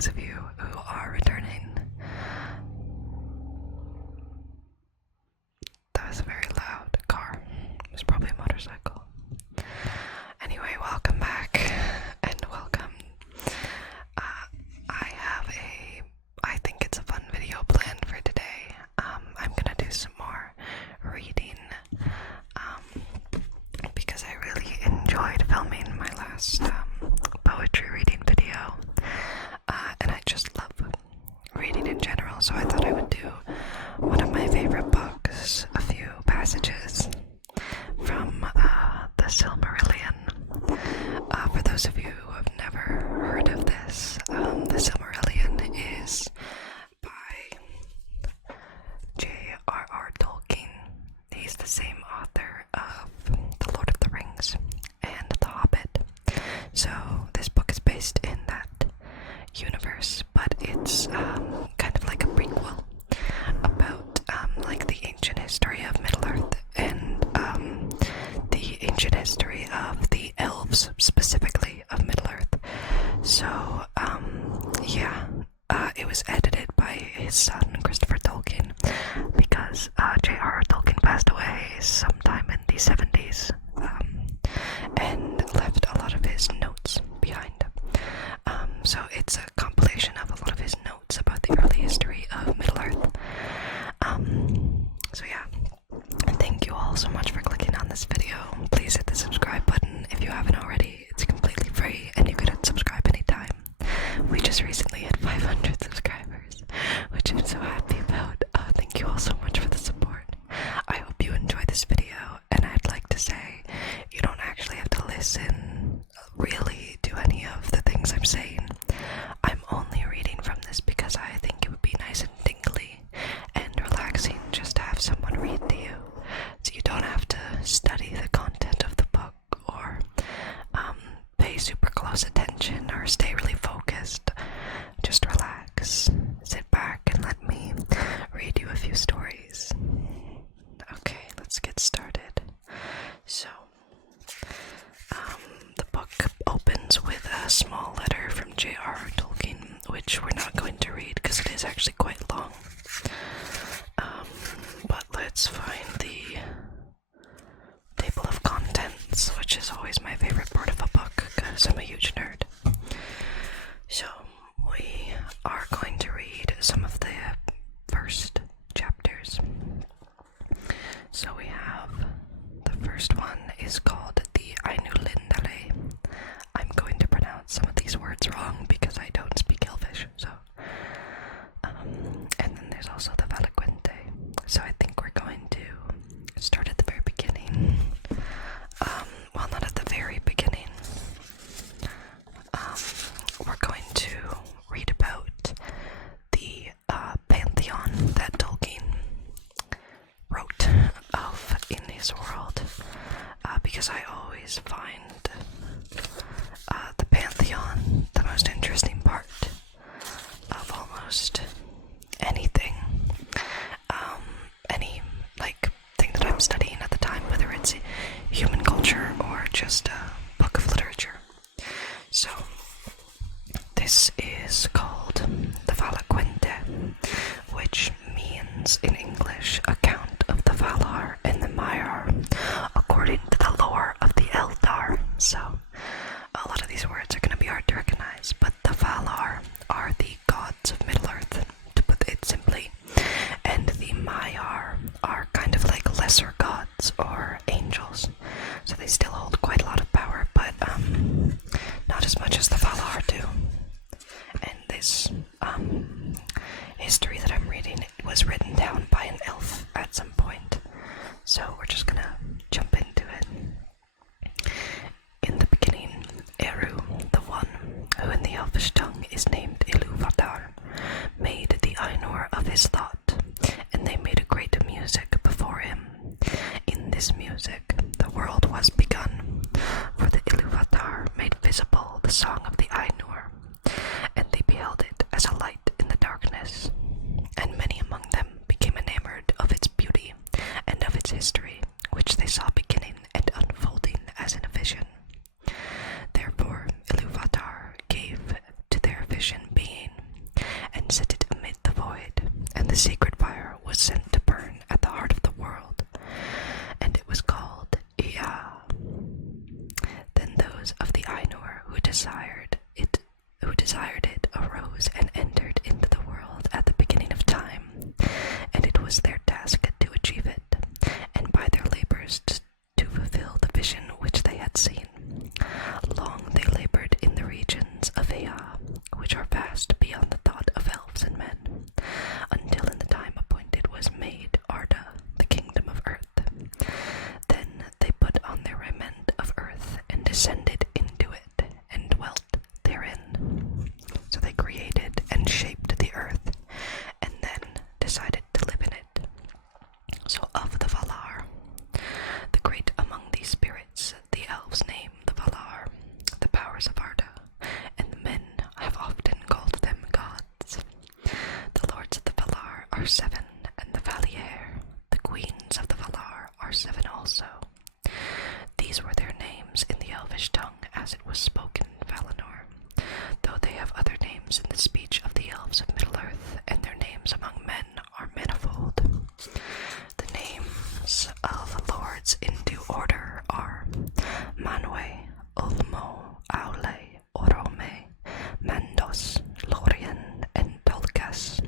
those of you who are returning. That was a very loud car. It was probably a motorcycle. Anyway, welcome back, and welcome. I think it's a fun video planned for today. I'm gonna do some more reading, because I really enjoyed filming my last poetry reading video, and I just love reading in general, so I thought I would do one of my favorite books, a few passages from the Silmarillion. For those of you who have never heard of this, the Silmarillion is by J.R.R. Tolkien. He's the same author of The Lord of the Rings and The Hobbit. So this book is based in that universe, but it's kind of like a prequel about like the ancient history of Middle-earth and the ancient history of the elves, specifically of Middle-earth. So yeah, it was edited by his son Christopher Tolkien, because J.R.R. Tolkien passed away sometime in the 70s, and left a lot of his notes behind. So it's a compilation of a lot of his notes about the early history of Middle-earth. So yeah, thank you all so much for clicking on this video. Please hit the subscribe button if you haven't already. It's completely free, and you can subscribe anytime. We just recently hit 500 subscribers, which I'm so happy about. Thank you all so much for the support. I hope you enjoy this video, and I'd like to say you don't actually have to listen really to any of the things I'm saying. I'm only reading from this because I think it would be nice and tingly and relaxing just to have someone read to you, so you don't have to study the content of the book or pay super close attention or stay really focused. Just relax, sit back, and let me read you a few stories. Okay, let's get started. So, the book opens with a small letter from J.R.R. Tolkien, which we're not going to read because it is actually quite long. But let's find the table of contents, which is always my favorite part of a book because I'm a huge nerd. So, we are going to read some of the first chapters. So we have, the first one is called the Ainulindale. I'm going to pronounce some of these words wrong because I don't speak Elvish, so. And then there's also the Valaquente. So I think we're going to start at the very beginning. Well, not at the very beginning. We're going to read about the pantheon that Tolkien wrote of in his world, because I always find the pantheon the most interesting part of almost anything, any like thing that I'm studying at the time, whether it's human culture or just a book of literature. So this is called the Valaquente, which means in English account of the Valar and the Maiar according to the lore of the Eldar. So a lot of these words are going to be hard to recognize, but the Valar are the gods of Middle-earth, to put it simply, and the Maiar are kind of like lesser gods or angels. So they still hold quite a lot of power, but not as much as the Valar do. And this history that I'm reading was written down by an elf at secret fire was sent to burn at the heart of the world, and it was called Ea. Then those of the Ainur who desired it arose and entered into the world at the beginning of time, and it was their task to achieve it, and by their labors to fulfill the vision which they had seen. Long they labored in the regions of Ea, which are vast beyond the thought of elves and men, until in the time appointed was made Arda, the kingdom of earth. Then they put on their raiment of earth and descended into it and dwelt therein. So they created and shaped the earth and then decided to live in it. So of the Valar, the great among these spirits, the elves name the Valar the powers of Arda, and the men have often called them gods. The lords of the Valar are 7, and the Valier, the queens of the Valar, are 7 also. These were their names in the Elvish tongue as it was spoken in Valinor, though they have other names in the speech of the elves of Middle-earth, and their names among men are manifold. The names of the lords in due order are Manwe, Ulmo, Aule, Orome, Mandos, Lorien, and Dolgas,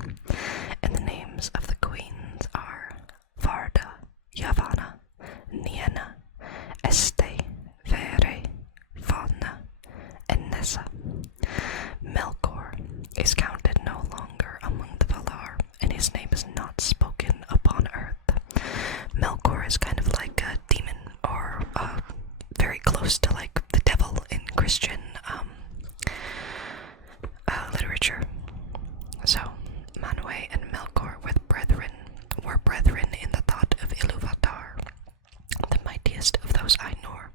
and the names of the queens are Varda, Yavanna, Nienna, Este, Vere, Fauna, and Nessa. Melkor is counted no longer among the Valar, and his name is not spoken upon earth. Melkor is kind of like a demon, or very close to like the devil in Christian literature. So, Manwë and Melkor were brethren in the thought of Ilúvatar. The mightiest of those Ainur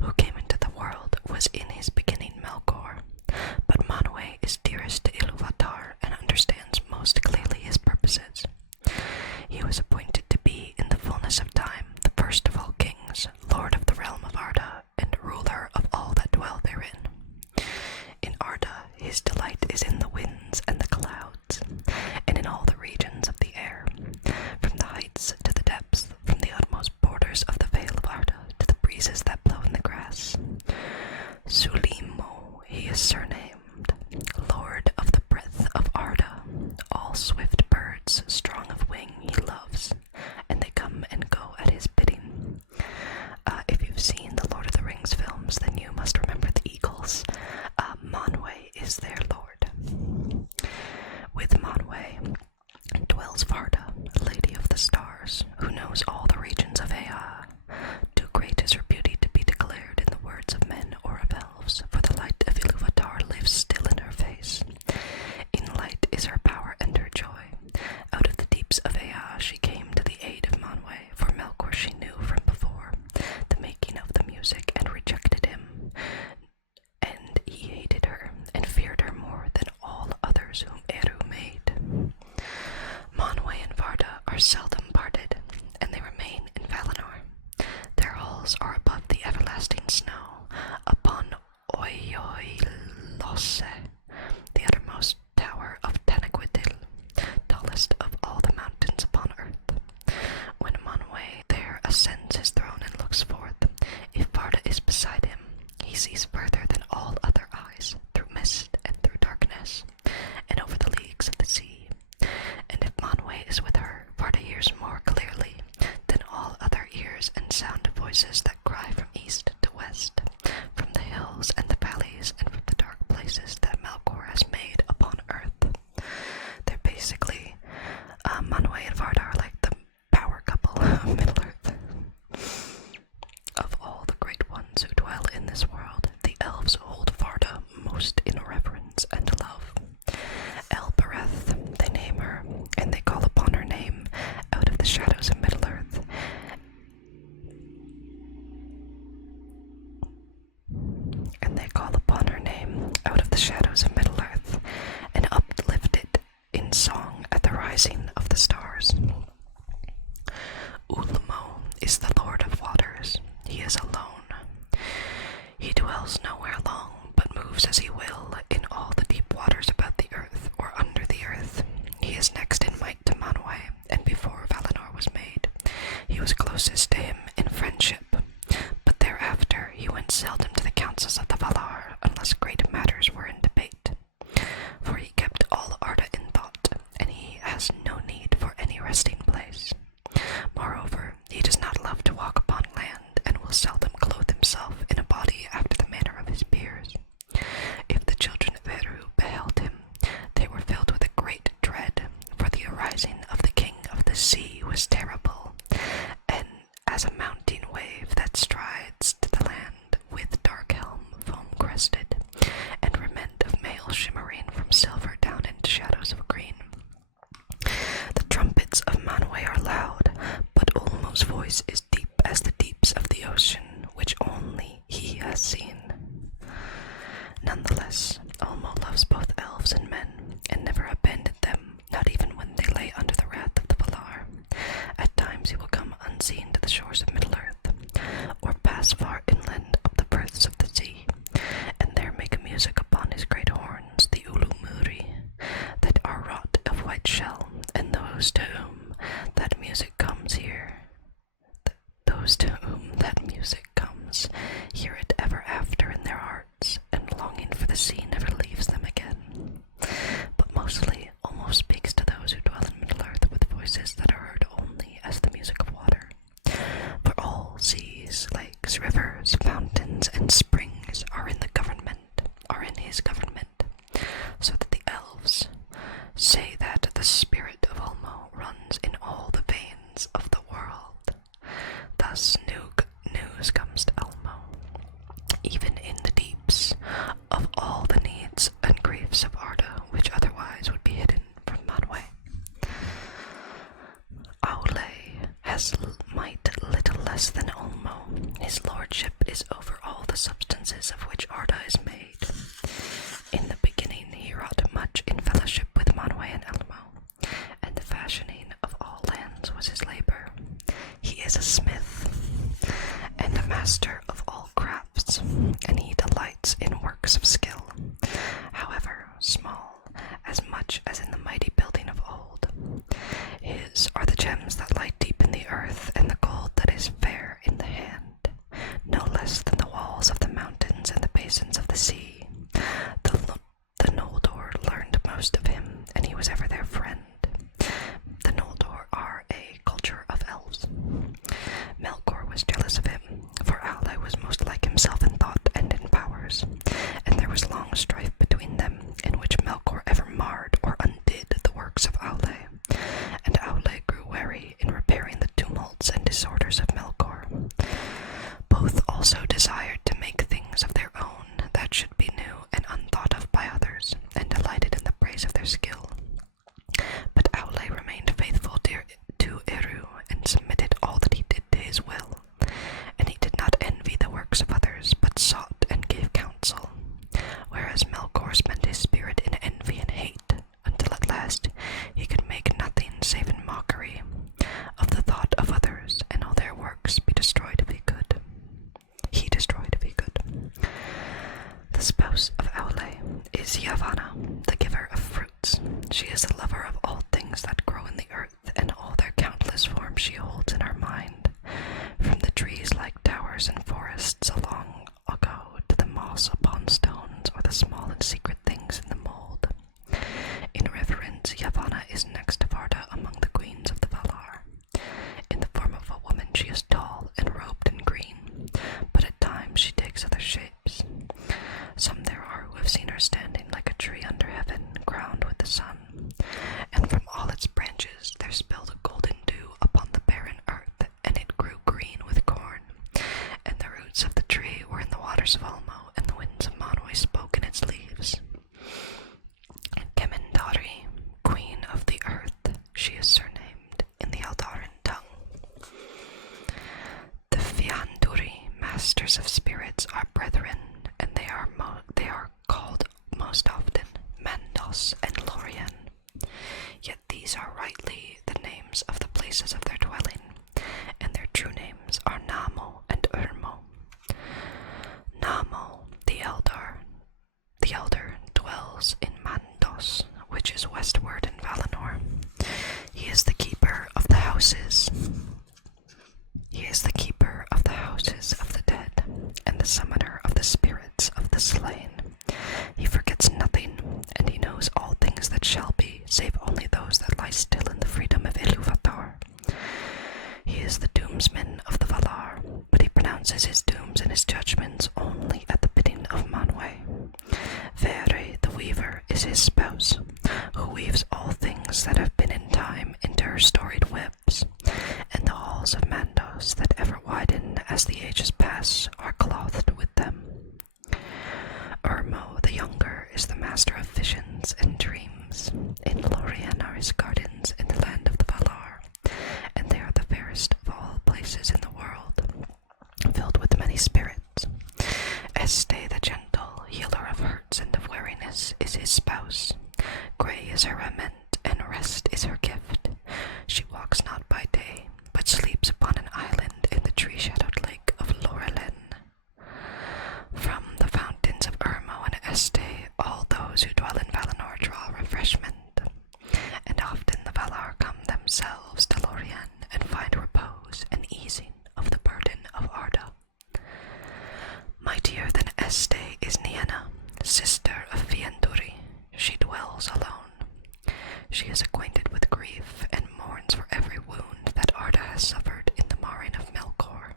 who came into the world was in his beginning Melkor, but Manwë is dearest to Ilúvatar and understands most clearly his purposes. He was appointed to be, in the fullness of time, the first of all kings, lord of the realm of Arda, and ruler of all that dwell therein. In Arda, his delight is in the winds and the clouds, and in all the regions of the air, from the heights to the depths, from the utmost borders of the vale of Arda to the breezes that blow in the grass. Sulimo he is surnamed, lord of the breadth of Arda. All swift birds, strong of wing, he loves, and they come and go at his bidding. If you've seen the Lord of the Rings films, then you must remember the eagles. Manwë is their lord. With Manwë dwells Varda, Lady of the Stars, who knows all the regions of Ea. Too great is her beauty to be declared in the words of men or of elves, for the light of Ilúvatar lives still in her face. In light is her power and her joy. Out of the deeps of Ea she came to the aid of Manwë, for Melkor she knew from before the making of the music, and rejected him, and he hated her, and feared her more than all others whom Eru made. Manwë and Varda are seldom parted, and they remain in Valinor. Their halls are above the everlasting snow, upon Oioilosse, the uttermost tower of Tanaquil, tallest of all the mountains upon earth. When Manwë there ascends his throne and looks forth, if Varda is beside him, he sees further than all other eyes, through mist and through darkness, and over the leagues of the sea. And if Manwë is with her, Varda hears more clearly than all other ears and sound of voices that cry from east to west, from the hills and the valleys, and from the dark places that shimmering from silver down into shadows of green. The trumpets of Manwë are loud, but Ulmo's voice is deep as the deeps of the ocean, which only he has seen. Nonetheless, Ulmo loves both elves and men, and never abandoned them, not even when they lay under the wrath of the Valar. At times he will come unseen to the shores of Middle-earth, or pass far inland up the breadths of the sea, and there make music upon his great horns, the Ulumuri, that are wrought of white shell, and those to whom that music comes hear it ever after in their hearts, and longing for the sea never leaves them again. But mostly almost speaks to those who dwell in Middle-earth with voices that are heard only as the music of water. For all seas, lakes, rivers, fountains, and springs are in his government, so that the elves say that the spirit of Ulmo runs in all the veins of the world. Thus news comes to Ulmo, even in the deeps, of all the needs and griefs of Arda, which otherwise would be hidden from Manwë. Aule has might little less than Ulmo. His lordship is over all the substances of which Arda is made. In the beginning he wrought much in fellowship with Manwë and Elmo, and the fashioning of all lands was his labor. He is a smith, and a master of all crafts, and he delights in works of skill, however small, as much as in the mighty building of old. His are the gems that lie deep in the earth, and the gold that is fair in the hand, no less than the walls of the mountains and the basins of the sea. The Noldor learned most of him, and he was ever their friend. The Noldor are a culture of elves. Melkor was jealous of him, for Aule was most like himself in thought and in powers, and there was long strife between them, in which Melkor ever marred or undid the works of Aule, and Aule grew wary in repairing the tumults and disorders of Melkor. Both also desired to make things of their own that should be new and unthought of by others, and delighted in the praise of their skill. But Aule remained faithful to Eru, and submitted all that he did to his will, and he did not envy the works of others, but sought and gave counsel, whereas Melkor spent his spirit in envy and hate, until at last he could make nothing save in mockery of the thought of others, and all their works be destroyed if he could. The spouse of Aule is Yavanna, the giver of fruits. She is the lover of all things that grow in the earth, and all their countless forms she holds in her mind, from the trees like towers and forests long ago to the moss upon stones, or the small and secret things in the mold. In reverence, Yavanna is next to Varda among the queens of the Valar. In the form of a woman she is tall and robed in green, but at times she takes other shapes. Some there are who have seen her standing like a tree under heaven, crowned with the sun, and from all its branches there spilled a golden dew upon the barren earth, and it grew green with corn, and the roots of the tree were in the waters of Ulmo, and the winds of Manwë spoke in its leaves. Kemendari, queen of the earth, she is surnamed in the Eldarin tongue. The Fianduri, masters of spirits, are brethren, and they are called most often Mandos and Lorien. Yet these are rightly the names of the places of their dwelling, and their true names are Namo and Urmo. Namo, the elder, dwells in Mandos, which is westward in Valinor. He is the keeper of the houses. Of the dead, and the summoner of the spirits of the slain. He forgets nothing, and he knows all things that shall be, save only those that lie still in the freedom of Ilúvatar. He is the doomsman of the Valar, but he pronounces his dooms and his judgments only at the bidding of Manwë. Verre, the weaver, is his spouse, who weaves all things that have been in time into her storied webs, and the halls of Mandos that ever widen as the ages pass are clothed with them. Urmo, the younger, is the master of visions and dreams. In Lorien are his gardens in the land of the Valar, and they are the fairest of all places in the world, filled with many spirits. Este the gentle, healer of hurts and of weariness, is his spouse. Grey is her raiment, and rest is her gift. She walks not by day, but sleeps upon an island in the tree-shadowed lake of Lorelin. From the fountains of Irmo and Este, all those who dwell in Valinor draw refreshment, and often the Valar come themselves to Lorien and find repose and easing of the burden of Arda. Mightier than Este is Nienna, sister of Fianduri. She dwells alone. She is acquainted with grief and mourns for every wound that Arda has suffered in the marring of Melkor.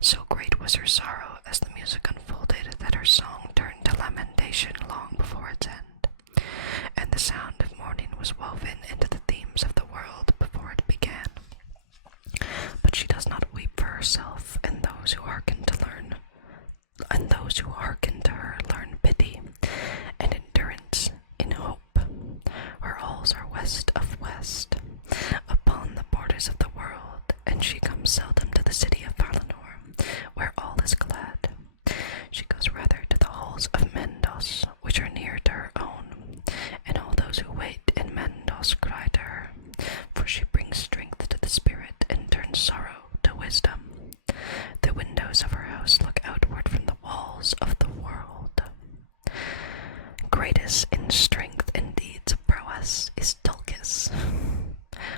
So great was her sorrow as the music unfolded that her song turned to lamentation long before its end, and the sound of mourning was woven into the themes of the world before it began. But she does not weep for herself, and those who hearken to her learn pity and endurance in hope. Her halls are west of west, upon the borders of the world, and she comes seldom to the city of Valinor, where all is glad. She goes rather to the halls of Mendos, which are near to her own, and all those who wait in Mendos cry to her, for she brings strength to the spirit and turns sorrow to wisdom. The windows of her house look outward from the walls of the world. Greatest in strength and deeds of prowess is Dulcus,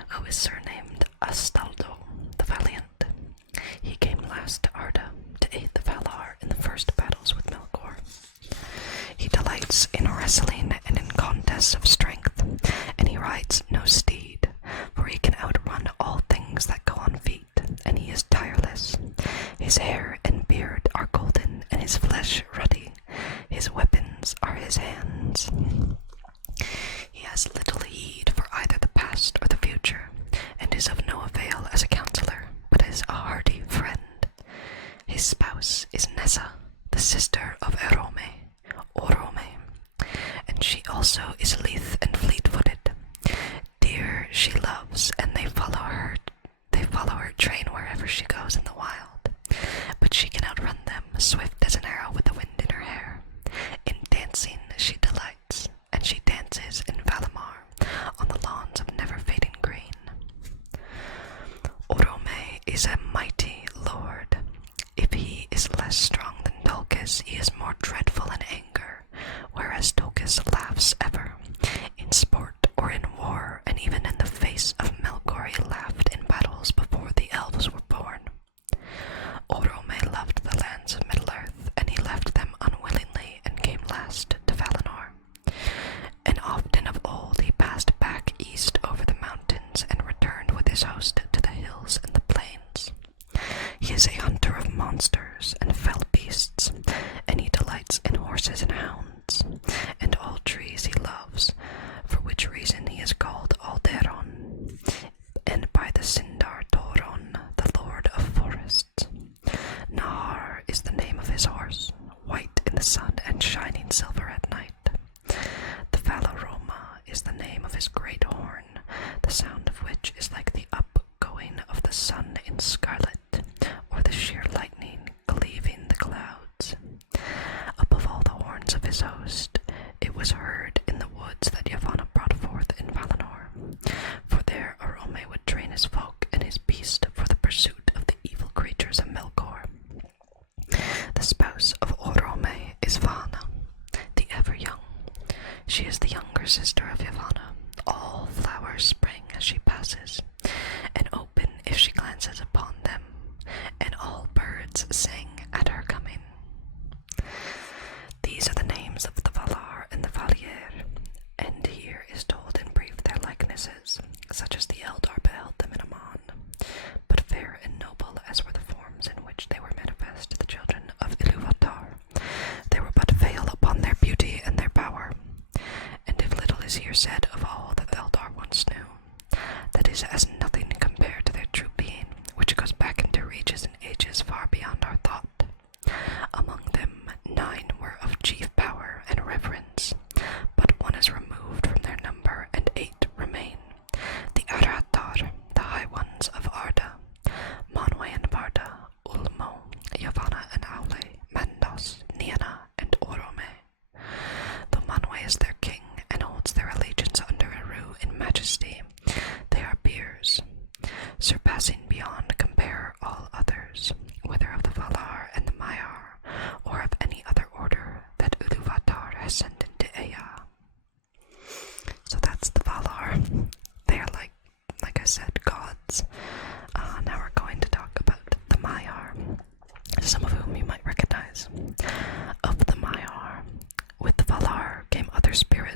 who is surnamed Astaldo the Valiant. He came last to Arda to aid the Valar in the first battles with Melkor. He delights in wrestling and in contests of strength, and he rides no steed, for he can outrun all things that go on feet, and he is tireless. His hair and beard are golden, and his flesh ruddy. His weapons are his hands. He has little heed for either the past or the future, and is of no avail as a counselor, but is a hearty friend. His spouse is Nessa, the sister of Orome, and she also is lithe and fleet-footed. Deer she loves, and they follow her train wherever she goes in the wild, but she can outrun them, swift as an arrow with the wind in her hair. In dancing she delights, and she dances in Valimar, on the lawns of never-fading green. Orome is a mighty lord. If he is less strong than Dulcus, he is more dreadful in anger, whereas Dulcus laughs ever, in sport or in war, and even in the face of Melkor he laughed in battles before the elves were born. Orome loved the lands of Middle-earth, and he left them unwillingly and came last to Valinor. And often of old he passed back east over the mountains and returned with his host to the hills and the plains. He is a hunter of monsters and fell beasts, and he delights in horses and hounds, and all trees he loves, for which reason he is called Alderon, and by the Sindar Doron, the lord of forests. Nahar is the name of his horse, white in the sun and shining silver at night. The Valaroma is the name of his great horn, the sound of which is like the upgoing of the sun in scarlet, or the sheer lightning cleaving the clouds. Above all the horns of his host, it was heard in the woods that Yavanna brought forth in Valinor, for there Orome would train his folk and his beast for the pursuit of the evil creatures of Melkor. The spouse of Orome is Vana, the ever-young. She is the younger sister of Yavanna. All flowers spring as she passes, and open if she glances upon them, and all birds sing at her coming. These are the names of the Valar and the Valier, and here is told in brief their likenesses, such as the Eldar beheld them in Aman, but fair and noble as were the forms in which they were manifest to the children of Ilúvatar. They were but veil upon their beauty and their power, and if little is here said of all that the Eldar once knew, that is as nothing compared to their true being, which goes back into reaches and ages far beyond our thought. Among them 9 were of chief power and reverence, but one is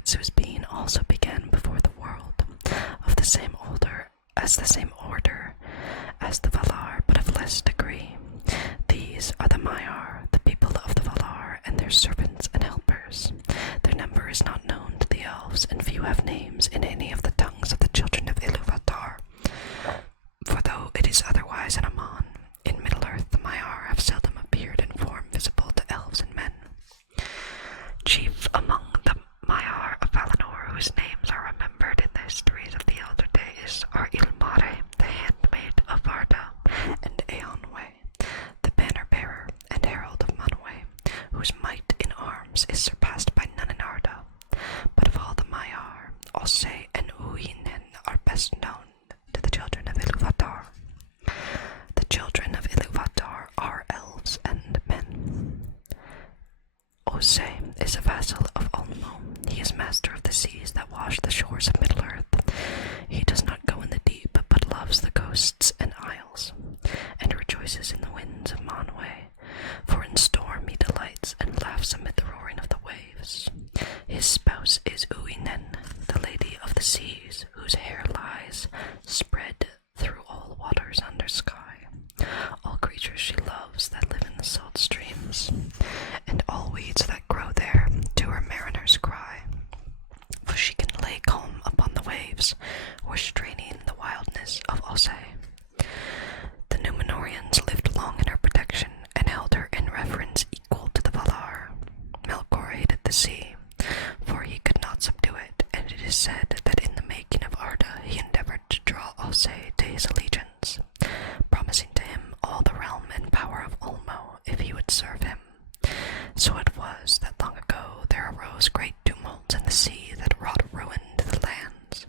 gods whose being also began before the world, of the same order as the Valar, but of less degree. These are the Maiar, the people of the Valar, and their servants and helpers. Their number is not known to the elves, and few have names in any of the tongues of the children of Ilúvatar. For though it is otherwise in Aman, in Middle-earth the Maiar have seldom appeared in form visible to elves and men. Chief among the Maiar of Valinor, whose names are remembered in the histories of the elder days, are Ilmare, the handmaid of Varda, and Eonwe, the banner-bearer and herald of Manwë, whose might in arms is surpassed by none in Arda. But of all the Maiar, Ossë and Uinen are best known to the children of Ilúvatar. The children of Ilúvatar are elves and men. Ossë is a vassal of Ulmo. He is master of the seas that wash the shores of Middle-earth. He does not go in the deep, but loves the coasts and isles, and rejoices in the winds of Manwë. For in storm he delights and laughs amid the roaring of the waves. His spouse is Uinen, the lady of the seas, whose hair lies spread through all waters under sky. All creatures she loves that live in the salt streams, and all weeds that grow there to her mariners cry. For she can lay calm upon the waves, restraining the wildness of Ossë. The Númenóreans lived long in her protection, and held her in reverence equal to the Valar. Melkor hated the sea, for he could not subdue it, and it is said that in the making of Arda he endeavored to draw Ossë to his allegiance, promising to him all the realm and power of Ulmo if he would serve him. So it was that long ago there arose great tumults in the sea that wrought ruin to the lands.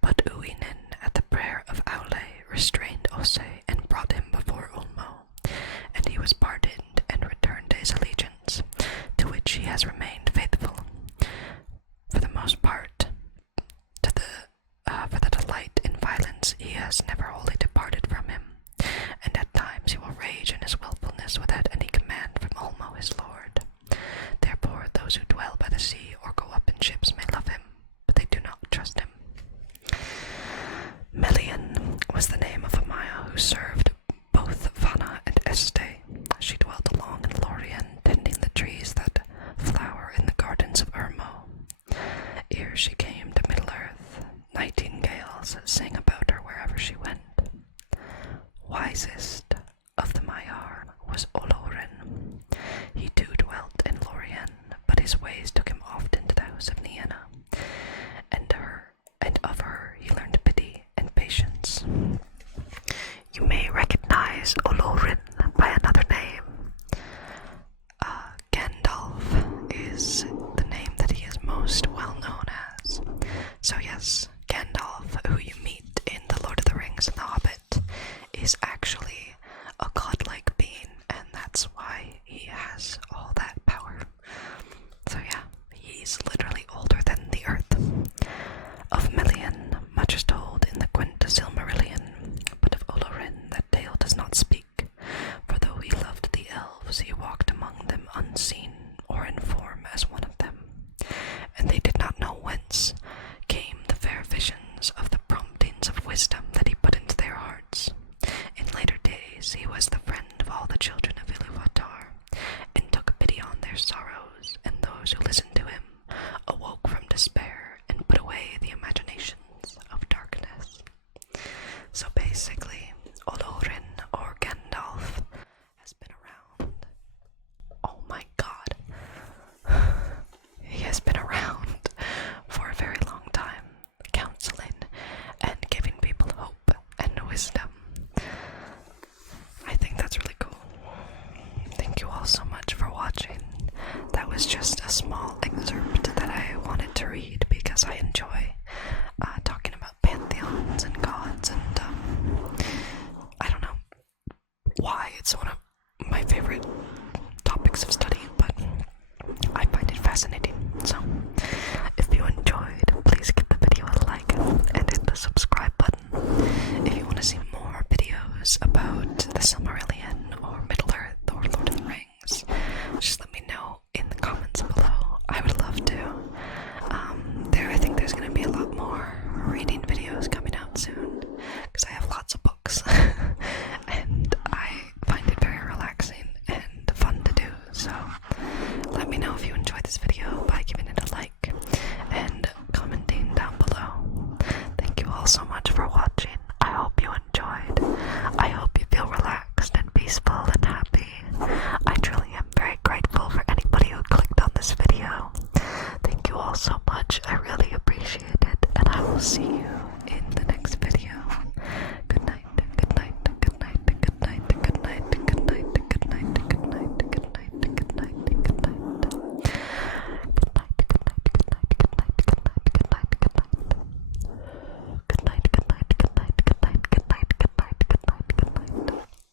But Uinen, at the prayer of Aule, restrained Ossë and brought him before Ulmo, and he was pardoned and returned to his allegiance, to which he has remained faithful. For the most part, for the delight in violence he has never wholly departed from him, and at times he will rage in his wilfulness without any command from Ulmo his lord. Therefore those who dwell by the sea or go up in ships may love him, but they do not trust him. Melian was the name of a Maya who served both Vana and Este. She dwelt along in Lorien, tending the trees that flower in the gardens of Urmo. Ere she came